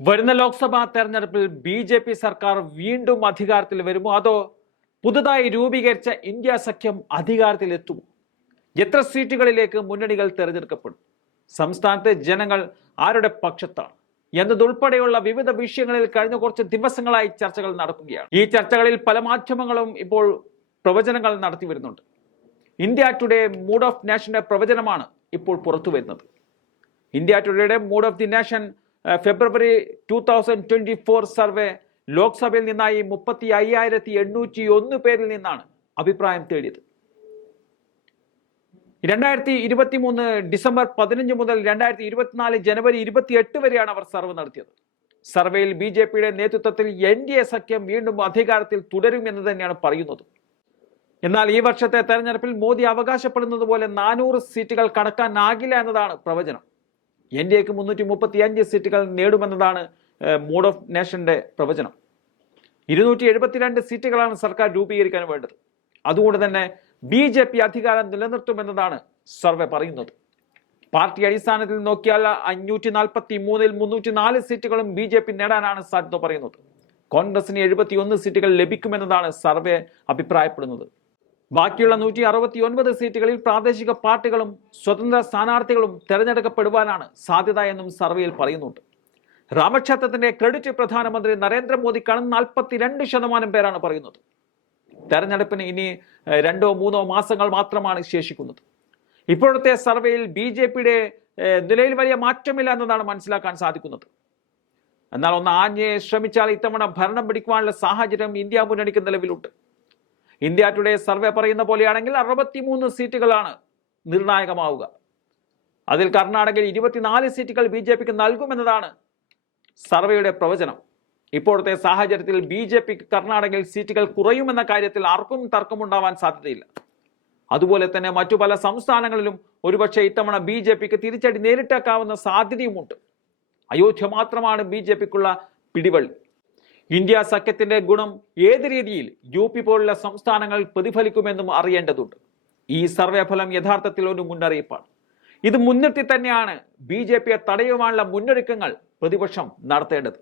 വരുന്ന ലോക്സഭാ തെരഞ്ഞെടുപ്പിൽ ബി.ജെ.പി. സർക്കാർ വീണ്ടും അധികാരത്തിൽ വരുമോ, അതോ പുതുതായി രൂപീകരിച്ച ഇന്ത്യ സഖ്യം അധികാരത്തിലെത്തുമോ? എത്ര സീറ്റുകളിലേക്ക് മുന്നണികൾ തെരഞ്ഞെടുക്കപ്പെടും? സംസ്ഥാനത്തെ ജനങ്ങൾ ആരുടെ പക്ഷത്താണ് എന്നതുൾപ്പെടെയുള്ള വിവിധ വിഷയങ്ങളിൽ കഴിഞ്ഞ കുറച്ച് ദിവസങ്ങളായി ചർച്ചകൾ നടക്കുകയാണ്. ഈ ചർച്ചകളിൽ പല മാധ്യമങ്ങളും ഇപ്പോൾ പ്രവചനങ്ങൾ നടത്തി വരുന്നുണ്ട്. ഇന്ത്യ ടുഡേ മൂഡ് ഓഫ് നേഷന്റെ പ്രവചനമാണ് ഇപ്പോൾ പുറത്തു വരുന്നത്. ഇന്ത്യ ടുഡേയുടെ mood of the nation February 2024 survey ലോക്സഭയിൽ നിന്നായി 35,801 പേരിൽ നിന്നാണ് അഭിപ്രായം തേടിയത്. 2023 ഡിസംബർ 15 മുതൽ 2024 ജനുവരി 28 വരെയാണ് അവർ സർവേ നടത്തിയത്. സർവേയിൽ ബി.ജെ.പിയുടെ നേതൃത്വത്തിൽ NDA സഖ്യം വീണ്ടും അധികാരത്തിൽ തുടരുമെന്ന് തന്നെയാണ് പറയുന്നത്. എന്നാൽ ഈ വർഷത്തെ തെരഞ്ഞെടുപ്പിൽ മോദി അവകാശപ്പെടുന്നത് പോലെ 400 സീറ്റുകൾ കടക്കാനാകില്ല എന്നതാണ് പ്രവചനം. NDAക്ക് 335 സീറ്റുകൾ നേടുമെന്നതാണ് മൂഡ് ഓഫ് നേഷന്റെ പ്രവചനം. 272 സീറ്റുകളാണ് സർക്കാർ രൂപീകരിക്കാൻ വേണ്ടത്. അതുകൊണ്ട് തന്നെ ബി.ജെ.പി. അധികാരം നിലനിർത്തുമെന്നതാണ് സർവേ പറയുന്നത്. പാർട്ടി അടിസ്ഥാനത്തിൽ നോക്കിയാൽ 543-ൽ 304 സീറ്റുകളും ബി.ജെ.പി. നേടാനാണ് സാധ്യത പറയുന്നത്. കോൺഗ്രസിന് 71 സീറ്റുകൾ ലഭിക്കുമെന്നതാണ് സർവേ അഭിപ്രായപ്പെടുന്നത്. ബാക്കിയുള്ള 169 സീറ്റുകളിൽ പ്രാദേശിക പാർട്ടികളും സ്വതന്ത്ര സ്ഥാനാർത്ഥികളും തെരഞ്ഞെടുക്കപ്പെടുവാനാണ് സാധ്യത എന്നും സർവേയിൽ പറയുന്നുണ്ട്. രാമക്ഷേത്രത്തിന്റെ ക്രെഡിറ്റ് പ്രധാനമന്ത്രി നരേന്ദ്രമോദിക്കാണ് 42% പേരാണ് പറയുന്നത്. തെരഞ്ഞെടുപ്പിന് ഇനി 2-3 മാസങ്ങൾ മാത്രമാണ് ശേഷിക്കുന്നത്. ഇപ്പോഴത്തെ സർവേയിൽ ബി.ജെ.പിയുടെ നിലയിൽ വലിയ മാറ്റമില്ല എന്നതാണ് മനസ്സിലാക്കാൻ സാധിക്കുന്നത്. എന്നാൽ ഒന്ന് ആഞ്ഞ് ശ്രമിച്ചാൽ ഇത്തവണ ഭരണം പിടിക്കുവാനുള്ള സാഹചര്യം ഇന്ത്യ മുന്നണിക്ക് നിലവിലുണ്ട്. ഇന്ത്യ ടുഡേ സർവേ പറയുന്ന പോലെയാണെങ്കിൽ 63 സീറ്റുകളാണ് നിർണായകമാവുക. അതിൽ കർണാടകയിൽ 24 സീറ്റുകൾ ബി.ജെ.പിക്ക് നൽകുമെന്നതാണ് സർവേയുടെ പ്രവചനം. ഇപ്പോഴത്തെ സാഹചര്യത്തിൽ ബി.ജെ.പിക്ക് കർണാടകയിൽ സീറ്റുകൾ കുറയുമെന്ന കാര്യത്തിൽ ആർക്കും തർക്കമുണ്ടാവാൻ സാധ്യതയില്ല. അതുപോലെ തന്നെ മറ്റു പല സംസ്ഥാനങ്ങളിലും ഒരുപക്ഷെ ഇത്തവണ ബി.ജെ.പിക്ക് തിരിച്ചടി നേരിട്ടേക്കാവുന്ന സാധ്യതയുമുണ്ട്. അയോധ്യ മാത്രമാണ് ബി.ജെ.പിക്കുള്ള പിടിവള്ളി. ഇന്ത്യ സഖ്യത്തിന്റെ ഗുണം ഏത് രീതിയിൽ UP പോലുള്ള സംസ്ഥാനങ്ങൾ പ്രതിഫലിക്കുമെന്നും അറിയേണ്ടതുണ്ട്. ഈ സർവേ ഫലം യഥാർത്ഥത്തിൽ ഒരു മുന്നറിയിപ്പാണ്. ഇത് മുൻനിർത്തി തന്നെയാണ് ബി.ജെ.പിയെ തടയുവാനുള്ള മുന്നൊരുക്കങ്ങൾ പ്രതിപക്ഷം നടത്തേണ്ടത്.